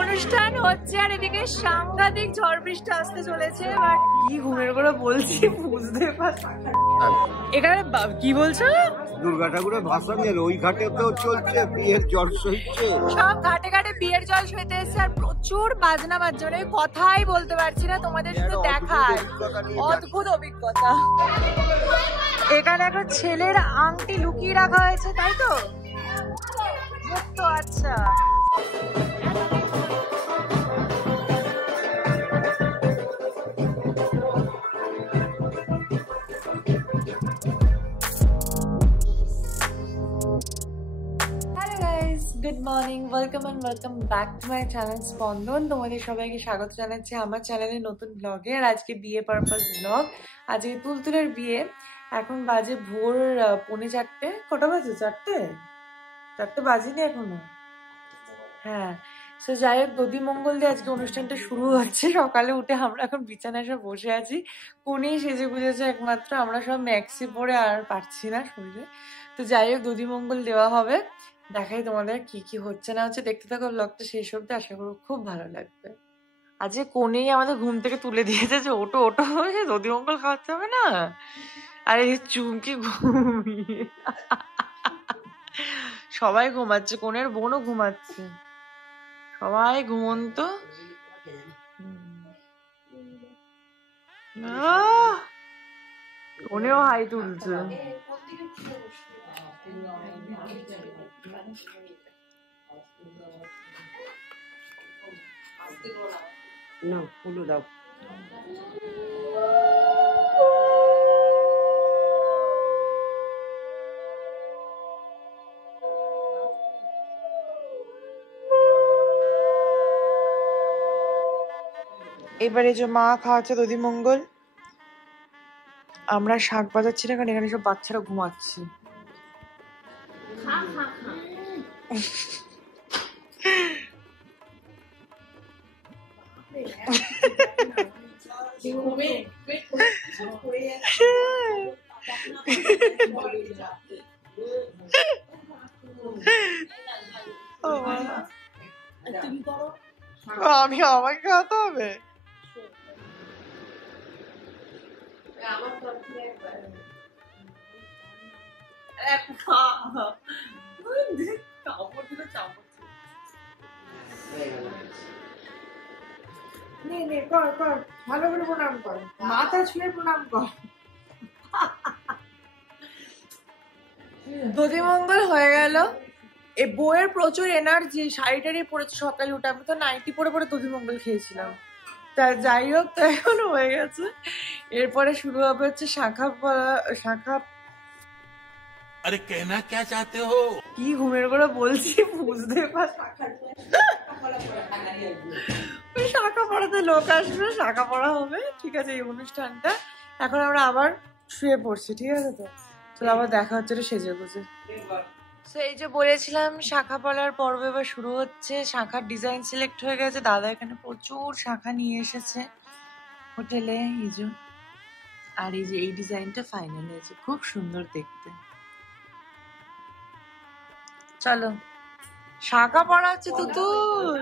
অনুষ্ঠান হচ্ছে আর এদিকে সাংঘাতিক ঝড় বৃষ্টি আসতে চলেছে। এবার কি ঘুমের করে বলছি বুঝতে পারছি। এখানে কি বলছো? দুর্গা ঠাকুরের ভাষণ গেল ওই ঘাটে তো চলছে বিয়ের জল সইছে, সব ঘাটে ঘাটে বিয়ের জল সইতে এসছে আর প্রচুর বাজনা বাজছে, মানে কথাই বলতে পারছি না, তোমাদের শুধু দেখায় অদ্ভুত অভিজ্ঞতা। এখানে একটা ছেলের আংটি লুকিয়ে রাখা হয়েছে, তাই তো? তো আচ্ছা, good morning, welcome and welcome back to my channel Spandan. তোমাদের সবাইকে স্বাগত জানাচ্ছি আমার চ্যানেলের নতুন ব্লগে। আর আজকে বিয়ে পারপাস ব্লগ। আজকে তুলতুলের বিয়ে। এখন বাজে ভোর 4:45। কটা বাজে? 4টে বাজেনি এখনো। হ্যাঁ, তো যাই হোক, দধি মঙ্গল দিয়ে আজকে অনুষ্ঠানটা শুরু হচ্ছে। সকালে উঠে আমরা এখন বিছানায় সব বসে আছি। কোনেই সেজে গুজেছে একমাত্র, আমরা সব ম্যাক্সি পরে আর পারছি না শরীরে। তো যাই হোক, দধি মঙ্গল দেওয়া হবে। দেখাই তোমাদের কি কি হচ্ছে না হচ্ছে, দেখতে থাকো ব্লগটা শেষ অবধি, আশা করো খুব ভালো লাগবে। আজকে কোনেই আমাদের ঘুম থেকে তুলে দিয়েছে যে ওটো ওটো হয়ে দধি মঙ্গল খাওয়াতে হবে না। আর এই চুমকি ঘুমিয়ে, সবাই ঘুমাচ্ছে, কোনের বোনও ঘুমাচ্ছে, সবাই ঘুমন্ত। কোনেও হাই তুলছে। না ফুলো দাও। এবারে যে মা খাওয়াচ্ছে দধি মঙ্গল, আমরা শাক বাজাচ্ছি না, কারণ এখানে সব বাচ্চারা ঘুমাচ্ছে। আমি আমাকে খাওয়াতে হবে? কর কর, ভালো করে প্রণাম কর, মাথা ছুঁয়ে প্রণাম কর। দধি মঙ্গল হয়ে গেল। এই বইয়ের প্রচুর এনার্জি, শাড়িটারি পরেছে সকালে উঠে, আমি তো নাইটি পরে পরে দধি মঙ্গল খেয়েছিলাম। তা যাই হোক, তো এখন হয়ে গেছে। এরপরে শুরু হবে হচ্ছে শাখা। अरे कहना क्या चाहते हो? কি ঘুমের করে বলছি বুঝতে পারছি। শাখা পড়াতে লোক আসবে, শাখা পড়া হবে, ঠিক আছে এই অনুষ্ঠানটা। এখন আমরা আবার শুয়ে পড়ছি, ঠিক আছে? তো চলো আবার দেখা হচ্ছে সেজে গুজে। তো এই যে বলেছিলাম, শাখা পড়ার পর্ব এবার শুরু হচ্ছে। শাখার ডিজাইন সিলেক্ট হয়ে গেছে, দাদা এখানে প্রচুর শাখা নিয়ে এসেছে হোটেলে, এই যে। আর এই যে এই ডিজাইনটা ফাইনাল হয়েছে, খুব সুন্দর দেখতে। চলো, শাখা পড়া হচ্ছে তো তুই।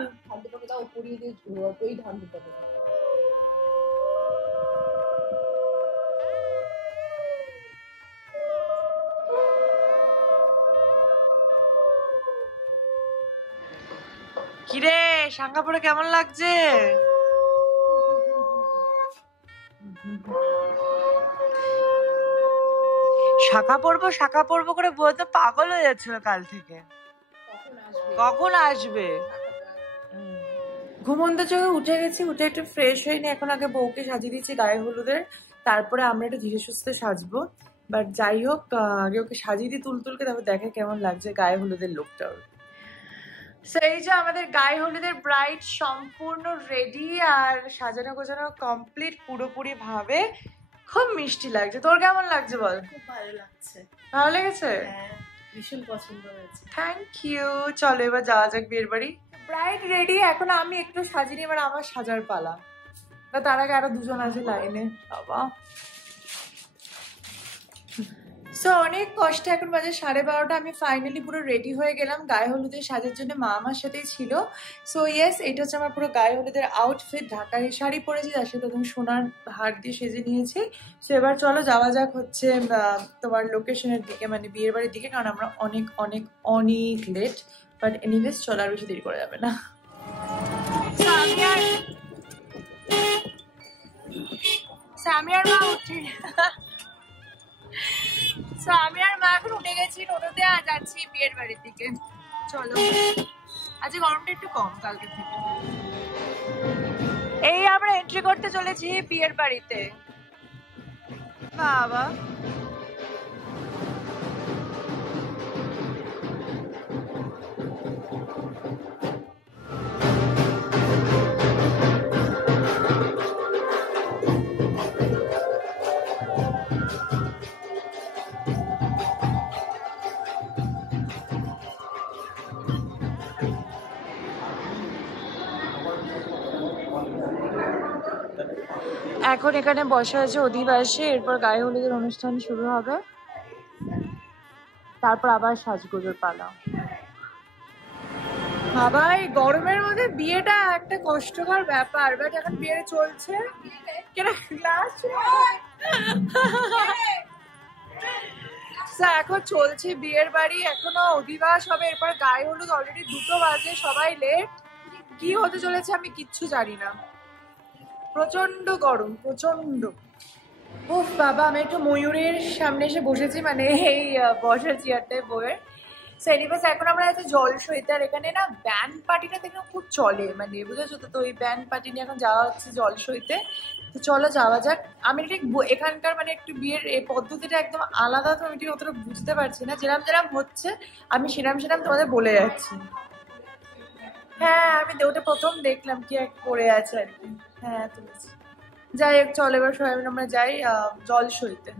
কিরে, শাখা পড়া কেমন লাগছে? শাখা পড়বো করে বলতে পাগল হয়ে যাচ্ছিল কাল থেকে। কখন আসবে? ঘুমন্ত চোখে উঠে গেছি, উঠে একটু ফ্রেশ হয়নি, এখন আগে বউকে সাজিয়ে দিচ্ছি গায়ে হলুদের, তারপরে আমরা একটু ধীরে সুস্থে সাজবো। বাট যাই হোক, আগে ওকে সাজিয়ে দিই তুলতুলকে, তারপর দেখে কেমন লাগছে গায়ে হলুদের লুকটাও। সেই যে আমাদের গায়ে হলুদের ব্রাইড সম্পূর্ণ রেডি, আর সাজানো গোছানো কমপ্লিট পুরোপুরি ভাবে। খুব মিষ্টি লাগছে। তোর কেমন লাগছে বল? খুব ভালো লাগছে। ভালো লেগেছে? হ্যাঁ, ভীষণ পছন্দ হয়েছে। Thank you. চলো এবার যাওয়া যাক বিয়ের বাড়ি। ব্রাইড রেডি, এখন আমি একটু সাজিয়ে, এবার আমার সাজার পালা। তার আগে আরো দুজন আছে লাইনে। বাবা সো অনেক কষ্ট, এখন বাজে 12:30। আমি ফাইনালি পুরো রেডি হয়ে গেলাম গায়ে হলুদের সাজের জন্য। মা আমার সাথেই ছিল। সো ইয়েস, এটা হচ্ছে আমার পুরো গায়ে হলুদের আউটফিট। ঢাকায় শাড়ি পরেছি, তার সাথে একদম সোনার হার দিয়ে সেজে নিয়েছি। সো এবার চলো যাওয়া যাক হচ্ছে তোমার লোকেশনের দিকে, মানে বিয়ের বাড়ির দিকে, কারণ আমরা অনেক অনেক অনেক লেট। বাট এনিওয়েজ চলো, আর বেশি দেরি করা যাবে না। আমি আর মা উঠি, আমি আর মা এখন উঠে গেছি টোটোতে, আর যাচ্ছি বিয়ের বাড়ির দিকে। চলো, আজকে গরমটা একটু কম কালকে থেকে। এই আমরা এন্ট্রি করতে চলেছি বিয়ের বাড়িতে। বাবা, এখন এখানে বসা আছে অধিবাসে, এরপর গায়ে হলুদের অনুষ্ঠান শুরু হবে, তারপর আবার সাজগোজের পালা। বাবা, এই গরমের মধ্যে বিয়েটা একটা কষ্টকর ব্যাপার, বাট এখন বিয়ে চলছে। এখন চলছে বিয়ের বাড়ি, এখনো অধিবাস হবে, এরপর গায়ে হলুদ। অলরেডি 2টো বাজে, সবাই লেট। কি হতে চলেছে আমি কিচ্ছু জানি না। প্রচন্ড গরম, প্রচন্ড। উফ বাবা, আমি একটু ময়ূরের সামনে এসে বসেছি, মানে এই বসার চেয়ারটায় বইয়ের। সেলিবাস এখন আমরা আছে জলসইতে, আর এখানে না ব্যান্ড পার্টিটা দেখে খুব চলে, মানে বুঝেছো তো। ওই ব্যান্ড পার্টি নিয়ে এখন যাওয়া হচ্ছে জলসইতে। তো চলো যাওয়া যাক। আমি ঠিক এখানকার মানে একটু বিয়ের এই পদ্ধতিটা একদম আলাদা, তো আমি ঠিক অতটা বুঝতে পারছি না। যেরাম যেরাম হচ্ছে আমি সেরাম সেরাম তোমাদের বলে যাচ্ছি। হ্যাঁ, আমি ওটা প্রথম দেখলাম কি এক পড়ে আছে আর কি। হ্যাঁ তুলেছি। যাই হোক, চলো এবার সবাই মিলে আমরা যাই জলসইতে।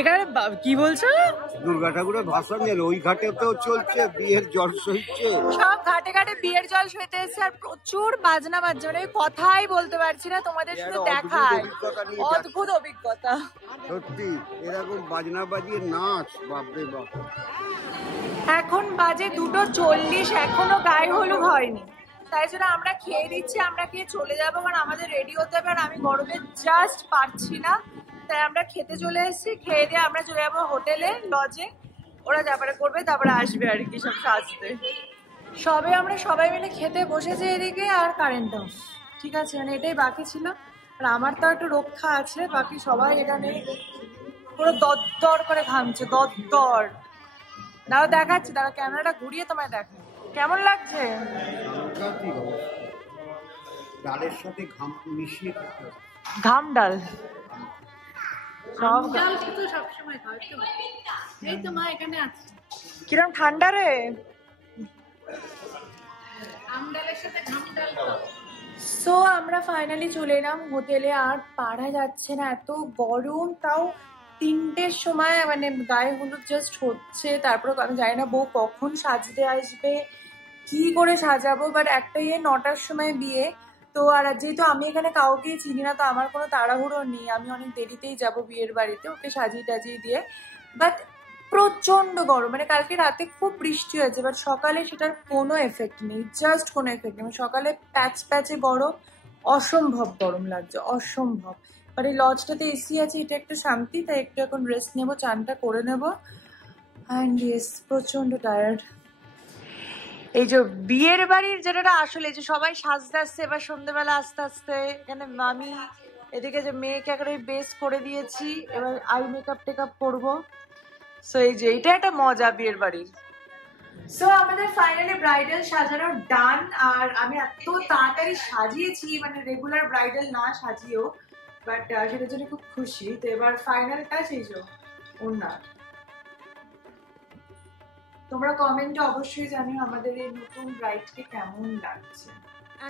এখানে কি বলছো? দুর্গা ঠাকুরের ভাষণ গেল, ওই ঘাটেতেও চলছে বিয়ের জল সইছে। সব ঘাটে ঘাটে বিয়ের জল সইতে এসছে, আর প্রচুর বাজনা বাজছে, মানে কথাই বলতে পারছি না, তোমাদের শুধু দেখায়। অদ্ভুত অভিজ্ঞতা সত্যি, এরকম বাজনা বাজিয়ে নাচ, বাপরে বাপ। এখন বাজে 2:40, এখনো গায়ে হলুদ হয়নি। তাই জন্য আমরা খেয়ে দিচ্ছি, আমরা খেয়ে চলে যাবো, কারণ আমাদের রেডি হতে হবে, আর আমি গরমে জাস্ট পারছি না। তাই আমরা খেতে চলে এসেছি, খেয়ে দিয়ে আমরা চলে যাবো হোটেলে, লজে। ওরা যাবারে করবে, তারপরে আসবে আর কি সব সাজতে। সবে আমরা সবাই মিলে খেতে বসেছি এদিকে, আর কারেন্ট অফ। ঠিক আছে, মানে এটাই বাকি ছিল। আর আমার তো একটু রক্ষা আছে, বাকি সবাই এখানে পুরো দরদর করে ঘামছে, দরদর। দাঁড়া দেখাচ্ছি, দাঁড়া ক্যামেরাটা ঘুরিয়ে তোমায় দেখা। কেমন লাগছে? ডালের সাথে ঘাম মিশিয়ে ঘাম ডাল সব। ডাল তো সবসময় খাও, এই তো মা এখানে আছে। কিরম ঠান্ডা রে। আম ডালের সাথে ঘাম ডাল খাও। সো আমরা ফাইনালি চলে এলাম হোটেলে, আর পারা যাচ্ছে না, এত গরম। তাও 3টের সময়, মানে গায়ে হলুদ জাস্ট হচ্ছে। তারপর আমি জানি না বউ কখন সাজতে আসবে, কি করে সাজাবো। বাট একটা 9টার সময় বিয়ে তো, আর যেহেতু আমি এখানে কাউকেই চিনি না, তো আমার কোনো তাড়াহুড়ো নেই। আমি অনেক দেরিতেই যাব বিয়ের বাড়িতে, ওকে সাজিয়ে টাজিয়ে দিয়ে। বাট প্রচন্ড গরম, মানে কালকে রাতে খুব বৃষ্টি হয়েছে, বাট সকালে সেটার কোনো এফেক্ট নেই, জাস্ট কোনো এফেক্ট নেই। সকালে প্যাচ প্যাচে গরম, অসম্ভব গরম লাগছে, অসম্ভব। বাট এই লজটাতে এসি আছে, এটা একটু শান্তি। তাই একটু এখন রেস্ট নেবো, চানটা করে নেবো। অ্যান্ড ইয়েস, প্রচন্ড টায়ার্ড। এই যে বিয়ের বাড়ির যেটা আসলে যে সবাই সাজতে আসছে, এবার সন্ধ্যেবেলা আস্তে আস্তে এখানে মামি এদিকে যে মেয়েকে একটা বেস করে দিয়েছি, এবার আই মেকআপ টেকআপ করবো। সো এই যে এটা একটা মজা বিয়ের বাড়ির। সো আমাদের ফাইনালি ব্রাইডাল সাজানো ডান। আর আমি এত তাড়াতাড়ি সাজিয়েছি, মানে রেগুলার ব্রাইডাল না সাজিয়েও, বাট সেটার জন্য খুব খুশি। তো এবার ফাইনাল টাচ এই যে ওনা। তোমরা কমেন্টে অবশ্যই জানিও আমাদের এই নতুন ব্রাইডকে কেমন লাগছে।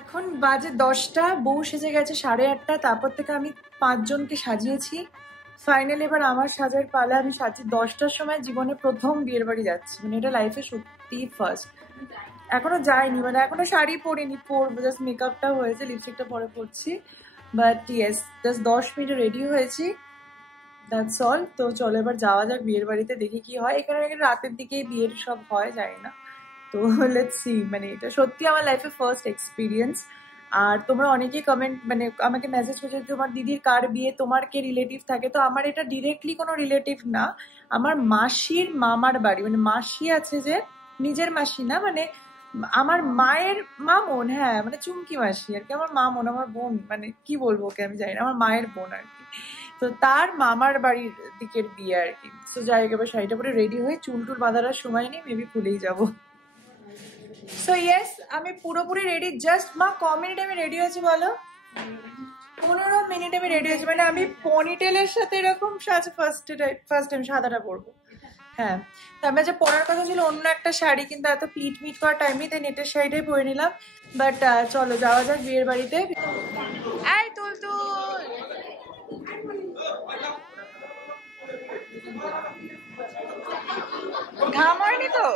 এখন বাজে 10টা, বউ সেজে গেছে 8:30। তারপর থেকে আমি 5 জনকে সাজিয়েছি। ফাইনালি এবার আমার সাজার পালা। আমি সাজি 10টার সময়, জীবনে প্রথম বিয়ের বাড়ি যাচ্ছি, মানে এটা লাইফে সত্যি ফার্স্ট। এখনো যাইনি, মানে এখনো শাড়ি পরিনি, পরবো, জাস্ট মেকআপটা হয়েছে, লিপস্টিকটা পরে পরছি। But yes, just 10 minute ready হয়েছি, দ্যাটস অল। তো চলো এবার যাওয়া যাক বিয়ের বাড়িতে, দেখি কি হয়। এখানে রাতের দিকে বিয়ের সব হয়, জানি না, তো লেটস সি। মানে এটা সত্যি আমার লাইফে ফার্স্ট এক্সপিরিয়েন্স। আর তোমরা অনেকেই কমেন্ট, মানে আমাকে মেসেজ করছো তোমার দিদির কার বিয়ে, তোমার কে রিলেটিভ থাকে। তো আমার এটা ডিরেক্টলি কোনো রিলেটিভ না, আমার মাসির মামার বাড়ি। মানে মাসি আছে যে, নিজের মাসি না, মানে আমার মায়ের মামন। হ্যাঁ, মানে চুমকি মাসি আর কি, আমার মামন, আমার বোন, মানে কি বলবো ওকে আমি জানি না, আমার মায়ের বোন আর কি। তো তার মামার বাড়ির দিকের বিয়ে আর কি। তো যাই হোক, এবার শাড়িটা পরে রেডি হয়ে চুল টুল বাঁধার সময় নেই, মেবি ভুলেই যাবো। সো ইয়েস, আমি পুরোপুরি রেডি। জাস্ট মা ক মিনিট আমি রেডি হয়েছি বলো? 15 মিনিট আমি রেডি হয়েছি। মানে আমি পনিটেলের সাথে এরকম সাজ ফার্স্ট টাইম সাদাটা পরবো। হ্যাঁ, তো আমি যে পরার কথা ছিল অন্য একটা শাড়ি, কিন্তু এত প্লিট মিট করার টাইমই তাই নেটের শাড়িটাই পরে নিলাম। বাট চলো যাওয়া যাক বিয়ের বাড়িতে। এই তুল তুল, ঘাম হয়নি তো?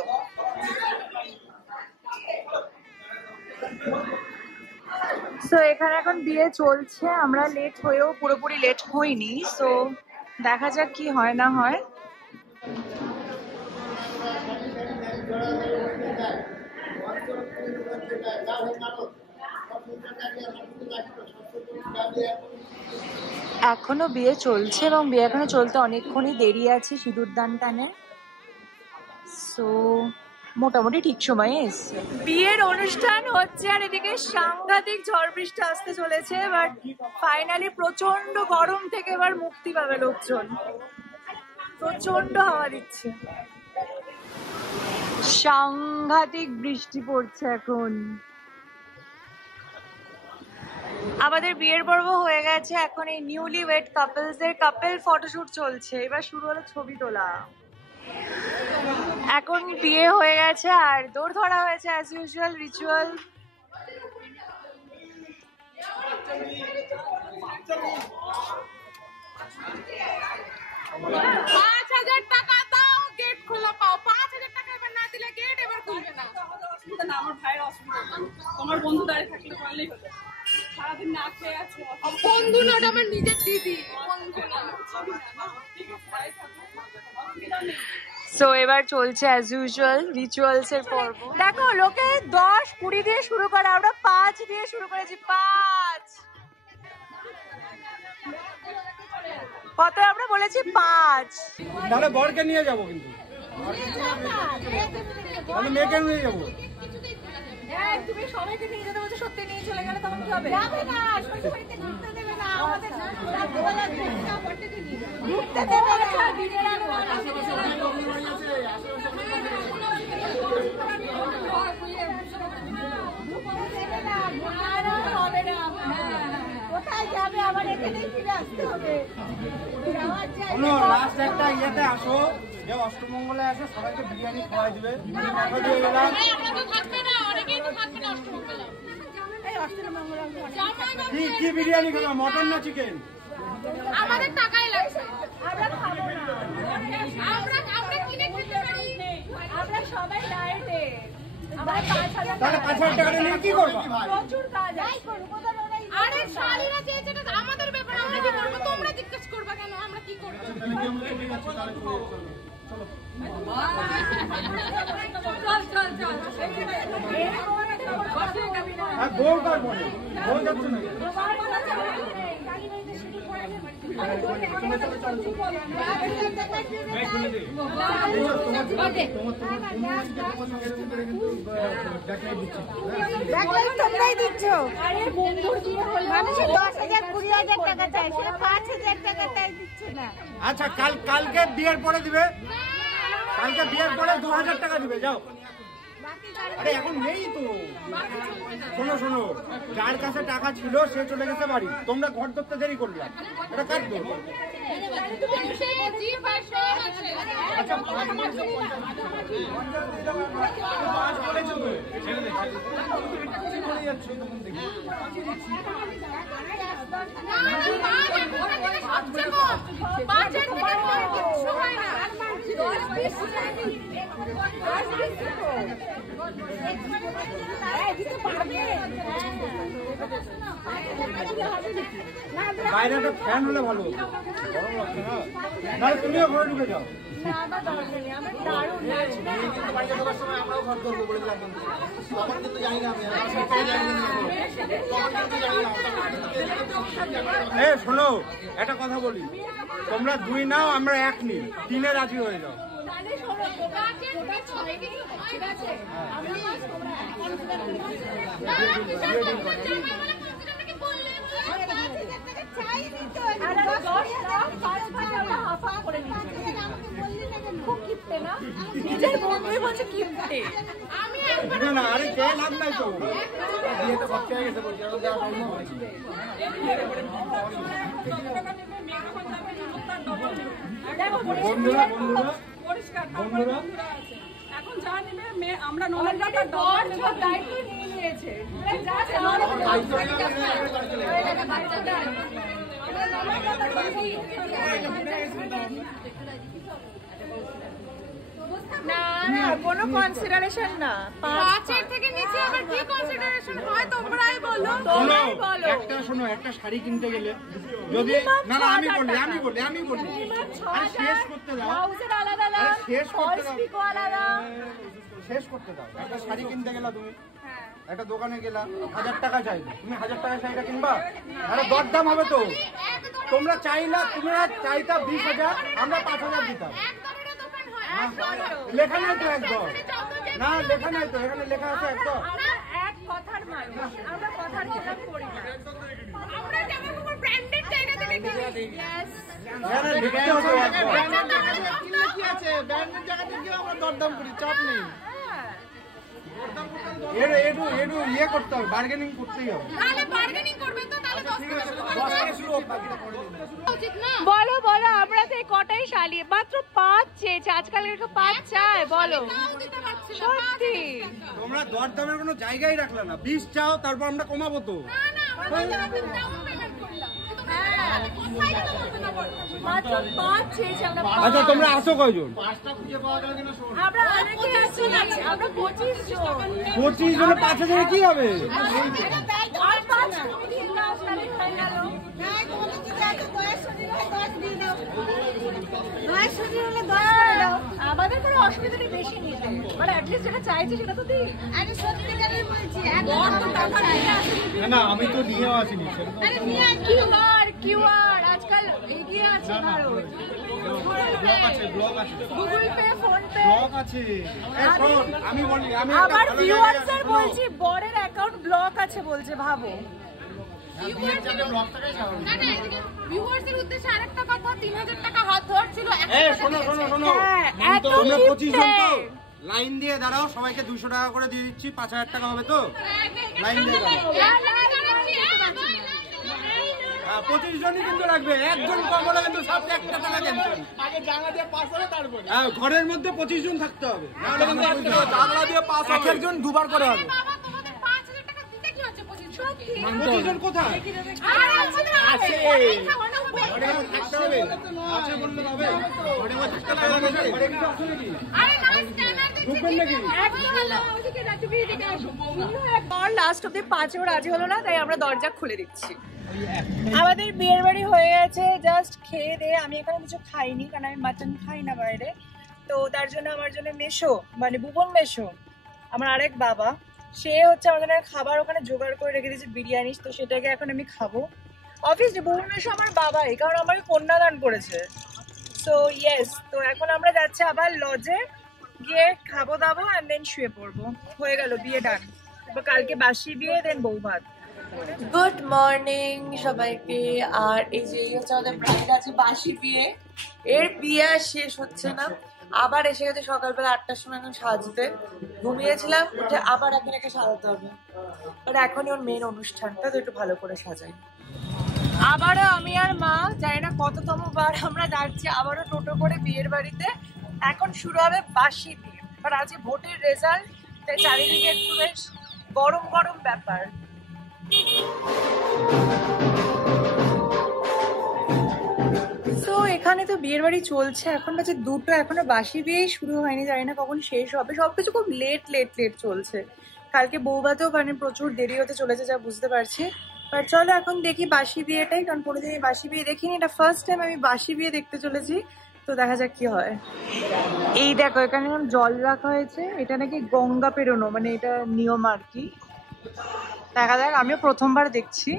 সো এখানে এখন বিয়ে চলছে, আমরা লেট হয়েও পুরোপুরি লেট হইনি। সো দেখা যাক কি হয় না হয়। এখনো বিয়ে চলছে এবং বিয়ে এখনো চলতে অনেকক্ষণই দেরি আছে সিঁদুর দান টানে। সো মোটামুটি ঠিক সময়ে এসছে। বিয়ের অনুষ্ঠান হচ্ছে আর এদিকে সাংঘাতিক ঝড় বৃষ্টি আসতে চলেছে। বাট ফাইনালি প্রচন্ড গরম থেকে এবার মুক্তি পাবে লোকজন, প্রচন্ড হাওয়া দিচ্ছে, সাংঘাতিক বৃষ্টি পড়ছে এখন। আমাদের বিয়ের পর্ব হয়ে গেছে, এখন এই নিউলি ওয়েড কাপলস এর কাপল ফটোশুট চলছে। এবার শুরু হলো ছবি তোলা। এখন বিয়ে হয়ে গেছে আর দৌড় ধরা হয়েছে অ্যাজ ইউজুয়াল রিচুয়াল। টাকা দাও, গেট খোলা পাও। 5,000 টাকা এবার না দিলে গেট এবার খুলবে না। আমার ভাইয়ের অসুবিধা, তোমার বন্ধু দাঁড়িয়ে থাকলে পারলেই হতো। সারাদিন না খেয়ে আছে। বন্ধু না, আমার নিজের দিদি। বন্ধু না। সো এবার চলছে অ্যাজ ইউজুয়াল রিচুয়ালস এর পর্ব। দেখো লোকে 10-20 দিয়ে শুরু করে, আমরা 5 দিয়ে শুরু করেছি। 5 কত আমরা বলেছি? 5। তাহলে বরকে নিয়ে যাবো, কিন্তু তাহলে মেয়েকে নিয়ে যাবো। তুমি সবাইকে নিয়ে যেতে বলছো, সত্যি নিয়ে চলে গেলে তখন কি হবে? যাবে না, শ্বশুরবাড়িতে ঘুরতে দেবে না, আমাদের ঘুরতে দেবে না, বিয়ের আগে কোথায় যাবে? আবার এখানেই ফিরে আসতে হবে। লাস্ট একটা ইয়েতে আসো, যে অষ্টমঙ্গলে আসো, সবাইকে বিরিয়ানি খাওয়াই দিবে। কি বিরিয়ানি খাবো, মটন না চিকেন? আমাদের টাকাই লাগছে, আমরা খাবো না, আমরা কিনে খেতে পারি, আমরা সবাই ডায়েটে। তাহলে 5,000 টাকা নিয়ে কি করবো? প্রচুর কাজ করবো। আরে শালীরা চেয়েছে, আমাদের ব্যাপার, আমরা কি করবো? তোমরা জিজ্ঞেস করবা কেন? আমরা কি করবো? তোমরাই দিচ্ছ। মানুষের 10,000 20,000 টাকা চাই, সেটা 5,000 টাকা তাই দিচ্ছে না। আচ্ছা কালকে বিয়ের পরে দিবে, কালকে বিয়ের পরে 2,000 টাকা দিবে, যাও। আরে এখন নেই তো। শোনো শোনো, যার কাছে টাকা ছিল সে চলে গেছে বাড়ি, তোমরা ঘর ধরতে দেরি করলে, এটা কার দোষ? আচ্ছা বাইরে একটা ফ্যান হলে ভালো হতো, গরম লাগছে না? নাহলে তুমিও ঘরে ঢুকে যাও। শোনো একটা কথা বলি, তোমরা 2 নাও, আমরা 1 নিই, 3-এ রাজি হয়ে যাও। নিজের বন্ধুই বলছে কিনতে। না আরে কে লাভ নাই তো, বিয়েটা খরচা হয়ে গেছে বলছি, এখন দেওয়া সম্ভব হয়েছে। বন্ধুরা বন্ধুরা বন্ধুরা এখন যা নেবে আমরা 9 টাকা দায়িত্ব নিয়ে নিয়েছে। না না, কোনো কনসিডারেশন না। 5-এর থেকে নিচে আবার কি কনসিডারেশন হয় তোমরাই বলো। একটা শোনো, একটা শাড়ি কিনতে গেলে যদি না না আমি বলি আর শেষ করতে দাও, ব্লাউজের আলাদা দাম, শেষ করতে দাও, পিকো আলাদা। শেষ করতে দাও। একটা শাড়ি কিনতে গেলা তুমি, একটা দোকানে গেলা, 1000 টাকা চাইবে, তুমি 1000 টাকা শাড়িটা কিনবা? আরে দরদাম হবে তো। তোমরা চাইলা, তোমরা চাইতা 20,000, আমরা 5,000 দিতাম। লেখা নাই তো একদম, না লেখা নাই তো, এখানে লেখা আছে একদম। এক কথার মানুষ, আমরা কথার খেলাপ করি না। আমরা যেমন কোনো ব্র্যান্ডেড জায়গা থেকে কিনি। না না লিখতে হবে একদম। কিনলে কি আছে, ব্র্যান্ডের জায়গাতে গিয়ে আমরা দরদাম করি, চাপ নেই। এটু ইয়ে করতে হবে, বার্গেনিং করতেই হবে। তাহলে বার্গেনিং করবে তো, তাহলে 10 টাকা শুরু করবে। উচিত না। বলো বলো, আমরা তো এই কটাই শালি, মাত্র 5 চেয়েছে। আজকাল এরকম 5 চায়, বলো। তাও দিতে পারছি না। সত্যি তোমরা দরদামের কোনো জায়গায় রাখলে না, 20 চাও, তারপর আমরা কমাবো তো। না না, আমরা তো দাম পেমেন্ট করলাম। কিন্তু কোথায় তো বলতে না বলো। মাত্র 5 চেয়েছে আমরা। আচ্ছা তোমরা আসো কয়জন? আমরা অনেকে আছি, আমরা 25 জন। 25 জনে 5,000 কি হবে? আর 5 তুমি দিয়ে দাও, তাহলে হয়ে গেল। আমাদের কোনো অসুবিধা নেই বেশি নিতে, মানে অ্যাটলিস্ট যেটা চাইছি সেটা তো দিই। আরে সত্যিকারের বলছি, না আমি তো নিয়েও আসিনি। কিউআর আজকাল এগিয়ে আছে Bharat. Google pay, phone pay block আছে। আমি বলি, আমি আবার ভিউয়ার্সের বলছি বরের অ্যাকাউন্ট ব্লক আছে বলছে, ভাবো। না না, এদিকে ভিউয়ার্সের উদ্দেশ্যে আরেকটা কথা, 3,000 টাকা হাত ধরছিল। শোনো শোনো শোনো, হ্যাঁ, এত তোমরা 25 জন তো, কিনতে। লাইন দিয়ে দাঁড়াও, সবাইকে 200 টাকা করে দিয়ে দিচ্ছি, 5,000 টাকা হবে তো। লাইন দিয়ে দাঁড়াও। 25 জনই কিন্তু লাগবে, একজন কম হলে কিন্তু সব 1 টাকা ক্যান্সেল। আগে জানলা দিয়ে পাস হবে, তারপরে ঘরের মধ্যে 25 জন থাকতে হবে, নাহলে কিন্তু জানলা দিয়ে পাস হবে। একজন দুবার করে হবে। বাবা, তোমাদের 5,000 টাকা দিতে কি হচ্ছে? 25 জনকে? 25 জন কোথায় আর আছে না? আছে? খাওয়ানো হবে। থাকতে হবে, আছে বললে হবে। ঘরে মধ্যে থাকতে হবে, ঘরে কিছু আছে নাকি? আরে না, স্ক্যানার দিচ্ছে। ঢুকবেন নাকি? লাস্ট অব্দি 5এও রাজি হলো না, তাই আমরা দরজা খুলে দিচ্ছি। আমাদের বিয়ের বাড়ি হয়ে গেছে, জাস্ট খেয়ে দিয়ে। আমি এখানে কিছু খাইনি, কারণ আমি মাটন খাই না বাইরে। তো তার জন্য আমার জন্য মেশো, মানে ভুবন মেশো, আমার আরেক বাবা, সে হচ্ছে আমাদের খাবার ওখানে জোগাড় করে রেখে দিয়েছে, বিরিয়ানি। তো সেটাকে এখন আমি খাবো। অবভিয়াসলি বৌমেশ আমার বাবাই, কারণ আমাকে কন্যাদান করেছে। সো ইয়েস, তো এখন আমরা যাচ্ছি আবার লজে গিয়ে খাবো দাবো অ্যান্ড দেন শুয়ে পড়বো। হয়ে গেল, বিয়ে ডান। এবার কালকে বাসি বিয়ে, দেন বউ ভাত। গুড মর্নিং সবাইকে। আর এই যে হচ্ছে আমাদের ব্রাইড আছে বাসি বিয়ে, এর বিয়ে আর শেষ হচ্ছে না, আবার এসে গেছে সকালবেলা 8টার সময় এখন সাজতে। ঘুমিয়েছিলাম, উঠে আবার এখন একে সাজাতে হবে, বাট এখনই ওর মেন অনুষ্ঠানটা, তো একটু ভালো করে সাজাই। আবারও আমি আর মা জানি না কততম বার আমরা যাচ্ছি আবারও টোটো করে বিয়ের বাড়িতে। এখন শুরু হবে বাসি বিয়ে, বাট আজকে ভোটের রেজাল্ট, তাই চারিদিকে একটু বেশ গরম গরম ব্যাপার। তো এখানে তো বিয়ের বাড়ি চলছে, এখন বাজে 2টো, এখনো বাসি বিয়েই শুরু হয়নি, জানি না কখন শেষ হবে। সবকিছু খুব লেট চলছে। কালকে বৌভাতেও মানে প্রচুর দেরি হতে চলেছে যা বুঝতে পারছি। বাট চলো এখন দেখি বাসি বিয়েটাই, কারণ কোনোদিন আমি বাসি বিয়ে দেখিনি, এটা ফার্স্ট টাইম আমি বাসি বিয়ে দেখতে চলেছি। তো দেখা যাক কি হয়। এই দেখো এখানে জল রাখা হয়েছে, এটা নাকি গঙ্গা পেরোনো, মানে এটা নিয়ম আর কি। দেখা যাক, আমিও প্রথমবার দেখছি,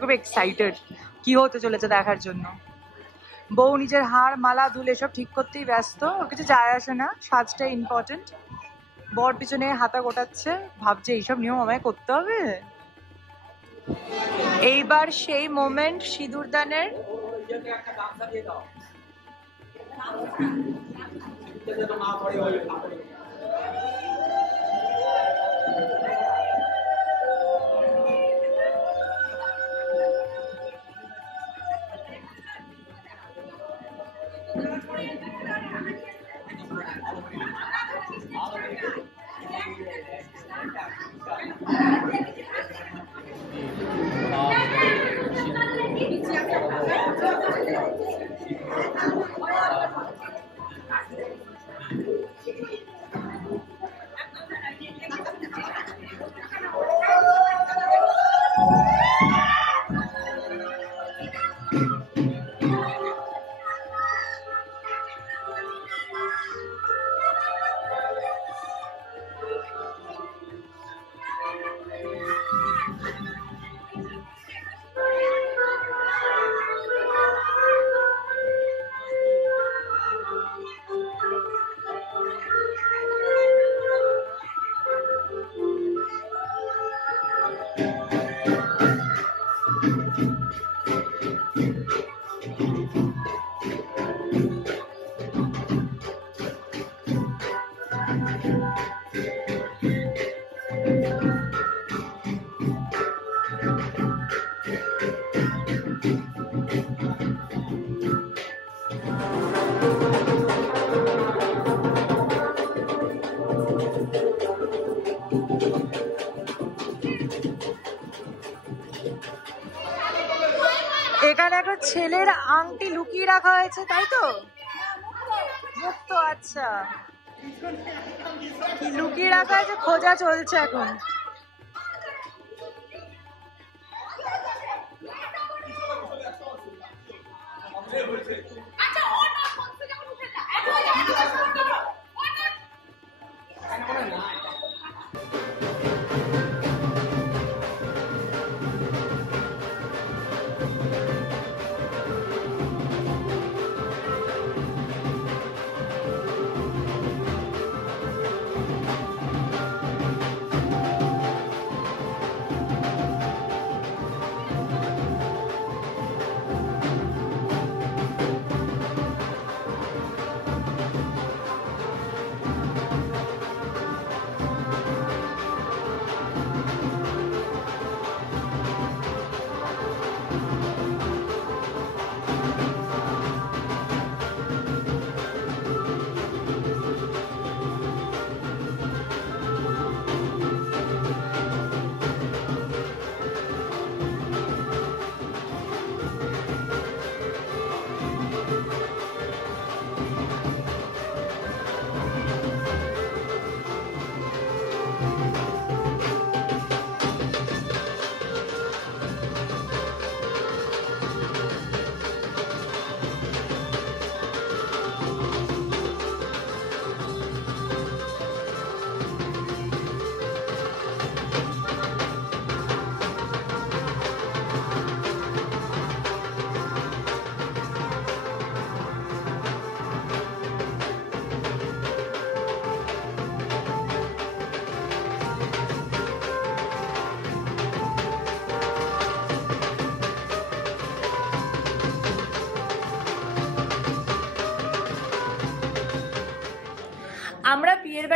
খুব এক্সাইটেড কি হতে চলেছে দেখার জন্য। বউ নিজের হার মালা দুল এসব ঠিক করতেই ব্যস্ত, ওর কিছু যায় আসে না, সাজটাই ইম্পর্টেন্ট। বর পিছনে হাতা গোটাচ্ছে, ভাবছে এইসব নিয়ম আমায় করতে হবে। এইবার সেই মোমেন্ট সিঁদুর দানের। এখানে একটা ছেলের আংটি লুকিয়ে রাখা হয়েছে, তাই তো? মুক্ত, আচ্ছা, কি লুকিয়ে রাখা হয়েছে, খোঁজা চলছে এখন।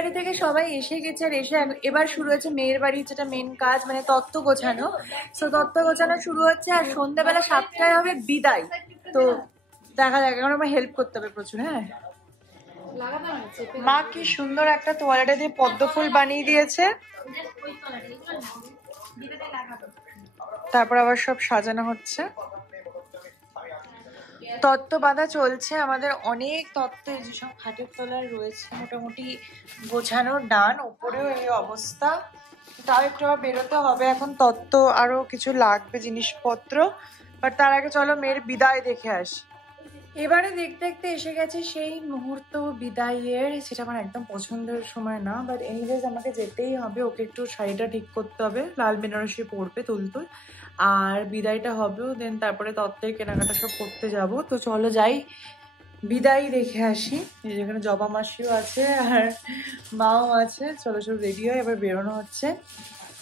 বাড়ি থেকে সবাই এসে গেছে, আর এসে এবার শুরু হয়েছে মেয়ের বাড়ির যেটা মেন কাজ, মানে তত্ত্ব গোছানো। তো তত্ত্ব গোছানো শুরু হচ্ছে, আর সন্ধ্যাবেলা 7টায় হবে বিদায়। তো দেখা যাক, এখন আমার হেল্প করতে হবে প্রচুর। হ্যাঁ, মা কি সুন্দর একটা তোয়ালেটা দিয়ে পদ্ম ফুল বানিয়ে দিয়েছে, তারপর আবার সব সাজানো হচ্ছে। তত্ত্ব বাঁধা চলছে আমাদের, অনেক তত্ত্ব যেসব খাটের তলায় রয়েছে মোটামুটি গোছানো ডান, উপরেও এই অবস্থা। তাও একটু বেরোতে হবে এখন, তত্ত্ব আরো কিছু লাগবে জিনিসপত্র, বাট তার আগে চলো মেয়ের বিদায় দেখে আসি। এবারে দেখতে দেখতে এসে গেছে সেই মুহূর্ত বিদায়ের, সেটা আমার একদম পছন্দের সময় না, বাট এনিওয়েজ আমাকে যেতেই হবে। ওকে একটু শাড়িটা ঠিক করতে হবে, লাল বেনারসি পরবে তুলতুল, আর বিদায়টা হবেও, দেন তারপরে তত্ত্বের কেনাকাটা সব করতে যাব। তো চলো যাই, বিদায় দেখে আসি। যেখানে জবা মাসিও আছে আর মাও আছে। চলো সব রেডি হয়, এবার বেরোনো হচ্ছে।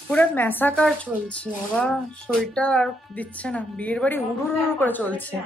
পুরো ম্যাসাকার চলছে, বাবা শরীরটা আর দিচ্ছে না, বিয়ের বাড়ি হুড় হুড় করে চলছে।